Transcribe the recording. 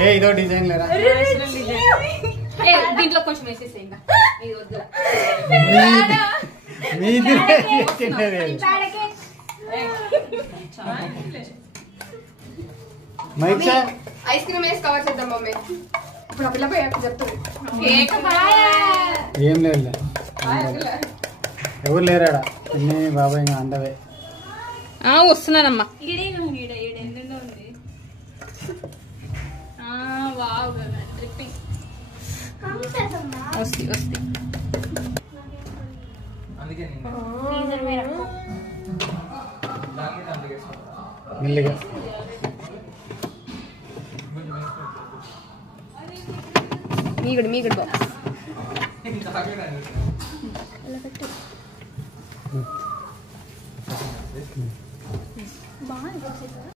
ఏ ఇదో డిజైన్ లేరా దీంట్లో కొంచెం వేసేసేయి ఐస్ క్రీమ్ వేసి కవర్ చేద్దాం మమ్మీ. ఇప్పుడు ఆ పిల్ల పోయాక చెప్తుంది ఏం లేదు ఎవరు లేరాడా అన్నీ బాబాయ్ అందవే వస్తున్నానమ్మా. వస్తే మెల్లిగా మీగడు బాక్స్